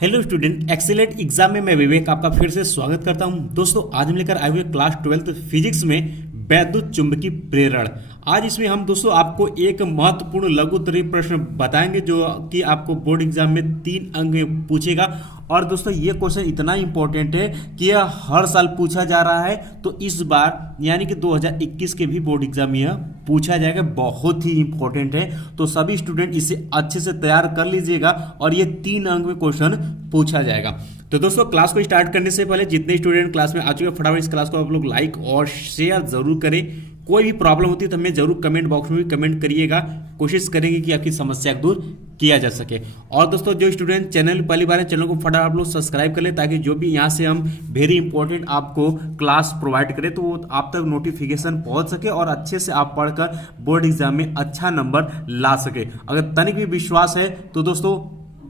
Hello student, excellent exam में मैं विवेक आपका फिर से स्वागत करता हूं। दोस्तों आज हम लेकर आए हुए क्लास 12 फिजिक्स में वैद्युत चुंबकीय प्रेरण। आज इसमें हम दोस्तों आपको एक महत्वपूर्ण लघु उत्तरीय प्रश्न बताएंगे जो कि आपको बोर्ड एग्जाम में 3 अंक में पूछेगा। और दोस्तों ये क्वेश्चन इतना इंपॉर्टेंट है कि यह हर साल पूछा जा रहा है, तो इस बार यानी कि 2021 के भी बोर्ड एग्जाम में यह पूछा जाएगा। बहुत ही इंपॉर्टेंट है, तो सभी स्टूडेंट इसे अच्छे से तैयार कर लीजिएगा और ये 3 अंक में क्वेश्चन पूछा जाएगा। तो दोस्तों क्लास को स्टार्ट करने से पहले जितने स्टूडेंट क्लास में आ चुके हैं फटाफट इस क्लास को आप लोग लाइक और शेयर जरूर करें। कोई भी प्रॉब्लम होती है तो हमें जरूर कमेंट बॉक्स में भी कमेंट करिएगा, कोशिश करेंगे कि आपकी समस्या को दूर किया जा सके। और दोस्तों जो स्टूडेंट चैनल पहली बार है चैनल को फटाफट आप लोग सब्सक्राइब कर ले, ताकि जो भी यहाँ से हम वेरी इंपॉर्टेंट आपको क्लास प्रोवाइड करें तो वो आप तक नोटिफिकेशन पहुंच सके और अच्छे से आप पढ़कर बोर्ड एग्जाम में अच्छा नंबर ला सके। अगर तनिक भी विश्वास है तो दोस्तों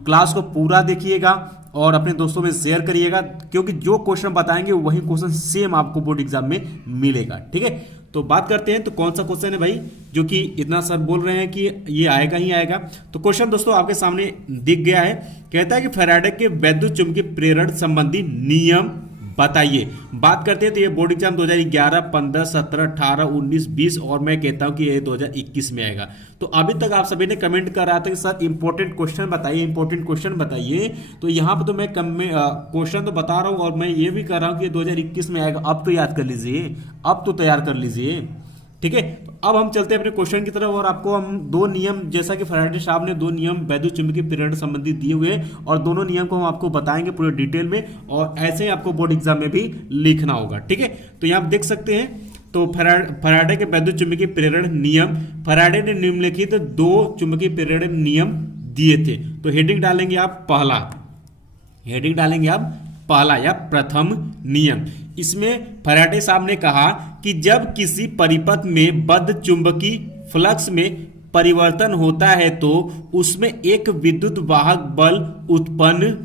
क्लास को पूरा देखिएगा और अपने दोस्तों में शेयर करिएगा, क्योंकि जो क्वेश्चन बताएंगे वही क्वेश्चन सेम आपको बोर्ड एग्जाम में मिलेगा। ठीक है, तो बात करते हैं तो कौन सा क्वेश्चन है भाई, जो कि इतना सब बोल रहे हैं कि ये आएगा ही आएगा। तो क्वेश्चन दोस्तों आपके सामने दिख गया है। कहता है कि फैराडे के वैद्युत चुंबकीय प्रेरण संबंधी नियम बताइए। बात करते हैं तो ये बोर्ड एग्जाम 2011, 15, 17, 18, 19, 20 और मैं कहता हूं कि ये 2021 में आएगा। तो अभी तक आप सभी ने कमेंट कर रहा था कि सर इंपॉर्टेंट क्वेश्चन बताइए, इंपॉर्टेंट क्वेश्चन बताइए। तो यहाँ पर तो मैं क्वेश्चन तो बता रहा हूँ और मैं ये भी कर रहा हूँ कि 2021 में आएगा। अब तो याद कर लीजिए, अब तो तैयार कर लीजिए। ठीक है, तो अब हम चलते हैं अपने क्वेश्चन की तरफ और आपको हम 2 नियम, जैसा कि फैराडे साहब ने 2 नियम वैद्युत चुंबकीय प्रेरण संबंधी दिए हुए हैं और दोनों नियम को हम आपको बताएंगे पूरे डिटेल में, और ऐसे ही आपको बोर्ड एग्जाम में भी लिखना होगा। ठीक है, तो यहाँ आप देख सकते हैं तो फैराडे के वैद्युत चुंबकीय प्रेरण नियम, फैराडे ने निम्नलिखित 2 चुंबकीय प्रेरण नियम दिए थे। तो हेडिंग डालेंगे आप पहला, हेडिंग डालेंगे आप पहला या प्रथम नियम। इसमें फैराडे साहब ने कहा कि जब किसी परिपथ में बद्ध चुंबकीय फ्लक्स में परिवर्तन होता है तो उसमें एक विद्युत वाहक बल उत्पन्न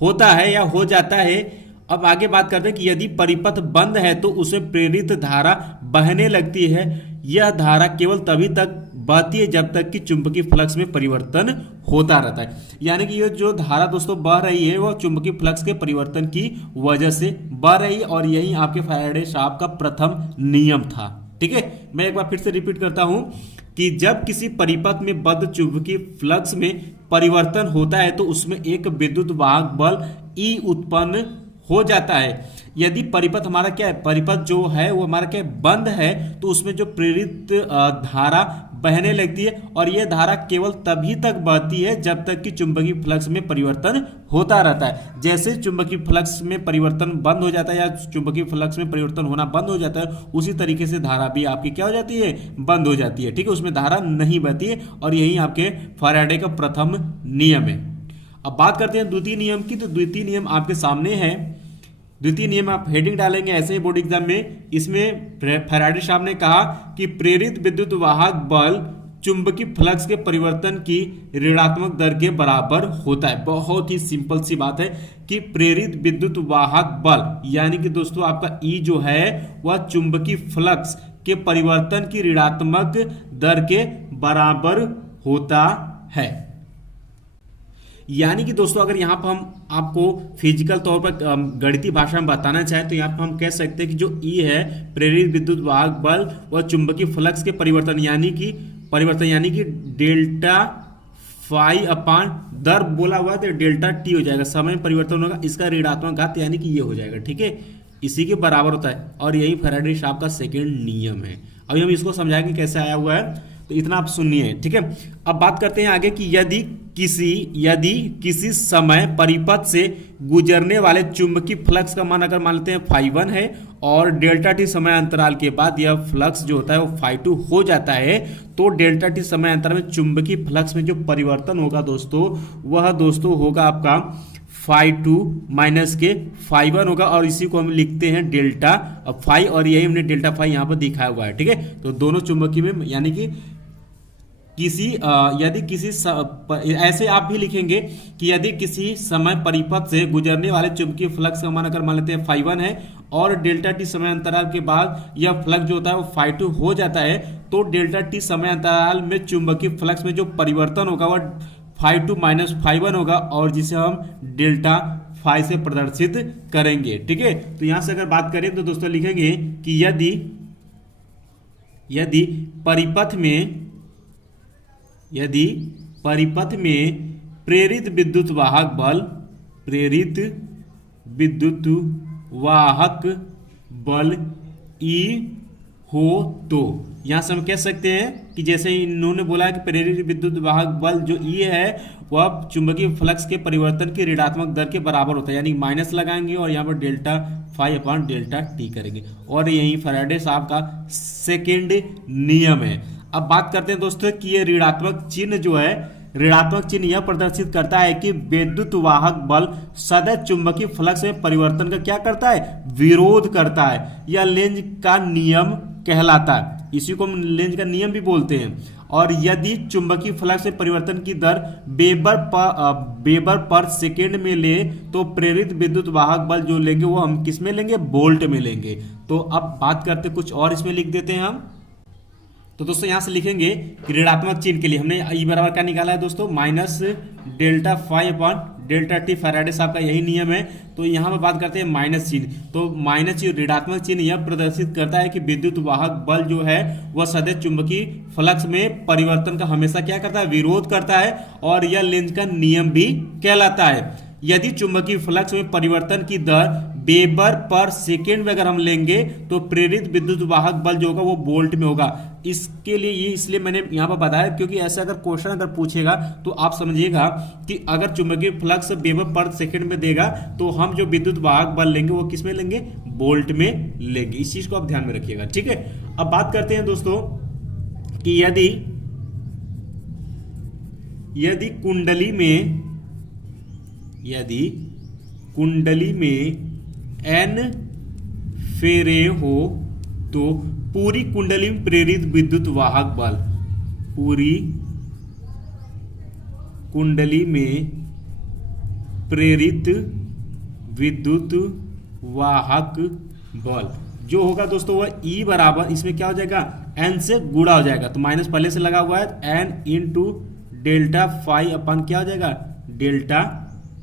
होता है या हो जाता है। अब आगे बात करते हैं कि यदि परिपथ बंद है तो उसमें प्रेरित धारा बहने लगती है। यह धारा केवल तभी तक बहती है जब तक कि चुंबकीय फ्लक्स में परिवर्तन होता रहता है। यानी कि ये जो धारा दोस्तों बह रही है वो चुंबकीय फ्लक्स के परिवर्तन की वजह से बह रही है, और यही आपके फैराडे साहब का प्रथम नियम था। ठीक है, मैं एक बार फिर से रिपीट करता हूं कि जब किसी परिपथ में बद्ध चुंबकीय फ्लक्स में परिवर्तन होता है तो उसमें एक विद्युत वाहक बल ई उत्पन्न हो जाता है। यदि परिपथ हमारा क्या है, परिपथ जो है वो हमारा क्या है, बंद है, तो उसमें जो प्रेरित धारा बहने लगती है, और यह धारा केवल तभी तक बहती है जब तक कि चुंबकीय फ्लक्स में परिवर्तन होता रहता है। जैसे चुंबकीय फ्लक्स में परिवर्तन बंद हो जाता है या चुंबकीय फ्लक्स में परिवर्तन होना बंद हो जाता है, उसी तरीके से धारा भी आपकी क्या हो जाती है, बंद हो जाती है। ठीक है, उसमें धारा नहीं बहती है, और यही आपके फैराडे का प्रथम नियम है। अब बात करते हैं द्वितीय नियम की। तो द्वितीय नियम आपके सामने है। द्वितीय नियम आप हेडिंग डालेंगे ऐसे ही बोर्ड एग्जाम में। इसमें फैराडे साहब ने कहा कि प्रेरित विद्युत वाहक बल चुंबकीय फ्लक्स के परिवर्तन की ऋणात्मक दर के बराबर होता है। बहुत ही सिंपल सी बात है कि प्रेरित विद्युत वाहक बल यानी कि दोस्तों आपका ई जो है वह चुंबकीय फ्लक्स के परिवर्तन की ऋणात्मक दर के बराबर होता है। यानी कि दोस्तों अगर यहाँ पर हम आपको फिजिकल तौर पर गणितीय भाषा में बताना चाहें तो यहाँ पर हम कह सकते हैं कि जो ई है प्रेरित विद्युत वाहक बल वह चुंबकीय फ्लक्स के परिवर्तन यानी कि डेल्टा फाई अपान दर बोला हुआ है तो डेल्टा टी हो जाएगा, समय परिवर्तन होगा, इसका ऋणात्मक घात यानी कि ये हो जाएगा। ठीक है, इसी के बराबर होता है, और यही फैराडे साहब का सेकेंड नियम है। अभी हम इसको समझाएंगे कैसे आया हुआ है, तो इतना आप सुनिए। ठीक है, अब बात करते हैं आगे कि यदि किसी समय परिपथ से गुजरने वाले चुंबकीय फ्लक्स का मान अगर मान लेते हैं φ1 है और डेल्टा टी समय अंतराल के बाद यह फ्लक्स जो होता है वो φ2 हो जाता है, तो डेल्टा टी समय अंतराल में चुंबकीय फ्लक्स में जो परिवर्तन होगा दोस्तों वह दोस्तों होगा आपका φ2 माइनस के φ1 होगा, और इसी को हम लिखते हैं डेल्टा फाई, और यही हमने डेल्टा फाई यहाँ पर दिखाया हुआ है। ठीक है, तो दोनों चुंबकीय में यानी कि ऐसे आप भी लिखेंगे कि यदि किसी समय परिपथ से गुजरने वाले चुंबकीय फ्लक्स का मान अगर मान लेते हैं φ1 है और डेल्टा टी समय अंतराल के बाद यह फ्लक्स जो होता है वो φ2 हो जाता है, तो डेल्टा टी समय अंतराल में चुंबकीय फ्लक्स में जो परिवर्तन होगा वह φ2 माइनस φ1 होगा और जिसे हम डेल्टा फाई से प्रदर्शित करेंगे। ठीक है, तो यहां से अगर बात करें तो दोस्तों लिखेंगे कि यदि परिपथ में प्रेरित विद्युत वाहक बल E हो तो यहां से हम कह सकते हैं कि जैसे इन्होंने बोला है कि प्रेरित विद्युत वाहक बल जो E है वह चुंबकीय फ्लक्स के परिवर्तन की ऋणात्मक दर के बराबर होता है, यानी माइनस लगाएंगे और यहाँ पर delta phi upon delta T करेंगे, और यही फैराडे साहब का सेकेंड नियम है। अब बात करते हैं दोस्तों कि ये ऋणात्मक चिन्ह जो है, ऋणात्मक चिन्ह यह प्रदर्शित करता है कि विद्युत वाहक बल सदैव चुंबकीय फ्लक्स में परिवर्तन का क्या करता है, विरोध करता है। यह लेंज का नियम कहलाता है, इसी को हम लेंज का नियम भी बोलते हैं। और यदि चुंबकीय फ्लक्स में परिवर्तन की दर वेबर पर सेकेंड में ले तो प्रेरित विद्युत वाहक बल जो लेंगे वो हम किस में लेंगे, वोल्ट में लेंगे। तो अब बात करते कुछ और इसमें लिख देते हैं हम। तो दोस्तों यहां से लिखेंगे कि ऋणात्मक चिन्ह के लिए हमने ई बराबर क्या निकाला है दोस्तों, minus delta phi upon delta T, Faraday साहब का यही नियम है। तो यहां पर बात करते हैं माइनस चिन्ह, तो माइनस ऋणात्मक चिन्ह यह प्रदर्शित करता है कि विद्युत वाहक बल जो है वह सदैव चुंबकीय फ्लक्स में परिवर्तन का हमेशा क्या करता है, विरोध करता है, और यह लेंज का नियम भी कहलाता है। यदि चुंबकीय फ्लक्स में परिवर्तन की दर वेबर पर सेकेंड में अगर हम लेंगे तो प्रेरित विद्युत वाहक बल जो होगा वो वोल्ट में होगा। इसके लिए ये इसलिए मैंने यहां पर बताया क्योंकि ऐसा अगर क्वेश्चन अगर पूछेगा तो आप समझिएगा कि अगर चुंबकीय फ्लक्स वेबर पर सेकेंड में देगा तो हम जो विद्युत वाहक बल लेंगे वो किस में लेंगे, वोल्ट में लेंगे। इस चीज को आप ध्यान में रखिएगा। ठीक है, अब बात करते हैं दोस्तों कि यदि कुंडली में n फेरे हो तो पूरी कुंडली में प्रेरित विद्युत वाहक बल, पूरी कुंडली में प्रेरित विद्युत वाहक बल जो होगा दोस्तों वह E बराबर इसमें क्या हो जाएगा, n से गुणा हो जाएगा। तो माइनस पहले से लगा हुआ है, n इंटू डेल्टा फाई अपन क्या हो जाएगा, डेल्टा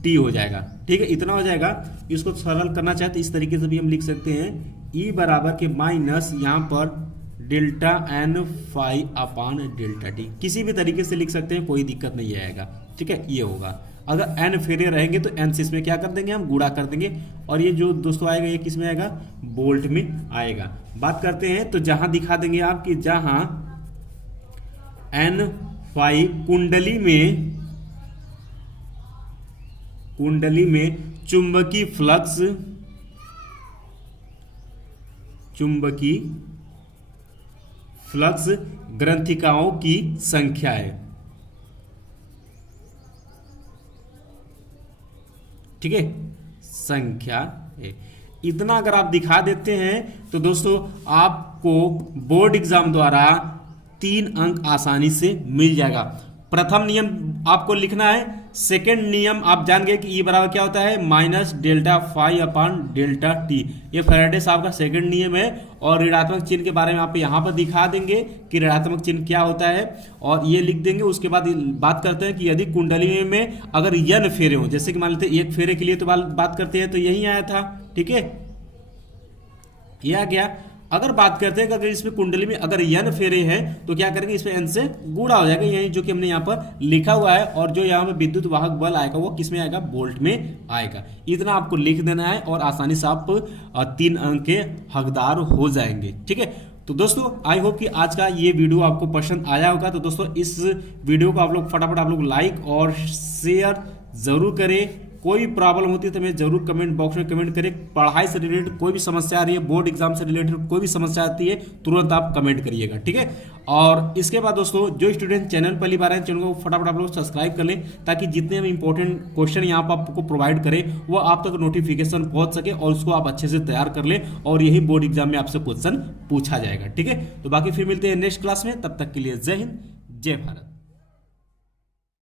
टी हो जाएगा। ठीक है, इतना हो जाएगा। इसको सरल करना चाहे तो इस तरीके से भी हम लिख सकते हैं, E बराबर के माइनस यहाँ पर delta N phi upon delta T, किसी भी तरीके से लिख सकते हैं, कोई दिक्कत नहीं आएगा। ठीक है, ये होगा। अगर n फेरे रहेंगे तो n से इसमें क्या कर देंगे, हम गुणा कर देंगे, और ये जो दोस्तों आएगा ये किस में आएगा, वोल्ट में आएगा। बात करते हैं तो जहां दिखा देंगे आप कि जहां n फाई कुंडली में चुंबकीय फ्लक्स ग्रंथिकाओं की संख्या है। ठीक है, संख्या है। इतना अगर आप दिखा देते हैं तो दोस्तों आपको बोर्ड एग्जाम द्वारा 3 अंक आसानी से मिल जाएगा। प्रथम नियम आपको लिखना है, सेकेंड नियम आप जान गए कि E बराबर क्या होता है, minus delta phi upon delta T. ये फैराडे साहब का सेकेंड नियम है। और ऋणात्मक चिन्ह के बारे में आप यहाँ पर दिखा देंगे कि ऋणात्मक चिन्ह क्या होता है, और ये लिख देंगे। उसके बाद बात करते हैं कि यदि कुंडली में अगर n फेरे हो, जैसे कि मान लेते हैं 1 फेरे के लिए तो बात करते हैं तो यही आया था। ठीक है, ये आ गया। अगर बात करते हैं कि अगर इसमें कुंडली में अगर n फेरे हैं तो क्या करेंगे, इसमें n से गुणा हो जाएगा, यही जो कि हमने यहाँ पर लिखा हुआ है। और जो यहाँ पर विद्युत वाहक बल आएगा वो किस में आएगा, वोल्ट में आएगा। इतना आपको लिख देना है और आसानी से आप 3 अंक के हकदार हो जाएंगे। ठीक है, तो दोस्तों आई होप कि आज का ये वीडियो आपको पसंद आया होगा। तो दोस्तों इस वीडियो को आप लोग फटाफट आप लोग लाइक और शेयर जरूर करें। कोई भी प्रॉब्लम होती है तो मैं जरूर कमेंट बॉक्स में कमेंट करें। पढ़ाई से रिलेटेड कोई भी समस्या आ रही है, बोर्ड एग्जाम से रिलेटेड कोई भी समस्या आती है, तुरंत आप कमेंट करिएगा। ठीक है, और इसके बाद दोस्तों जो स्टूडेंट चैनल पहली बार है, चैनल को फटाफट आप लोग सब्सक्राइब कर लें ताकि जितने हम इंपॉर्टेंट क्वेश्चन यहाँ पर आपको प्रोवाइड करें वो आप तक नोटिफिकेशन पहुंच सके और उसको आप अच्छे से तैयार कर लें, और यही बोर्ड एग्जाम में आपसे क्वेश्चन पूछा जाएगा। ठीक है, तो बाकी फिर मिलते हैं नेक्स्ट क्लास में, तब तक के लिए जय हिंद, जय भारत।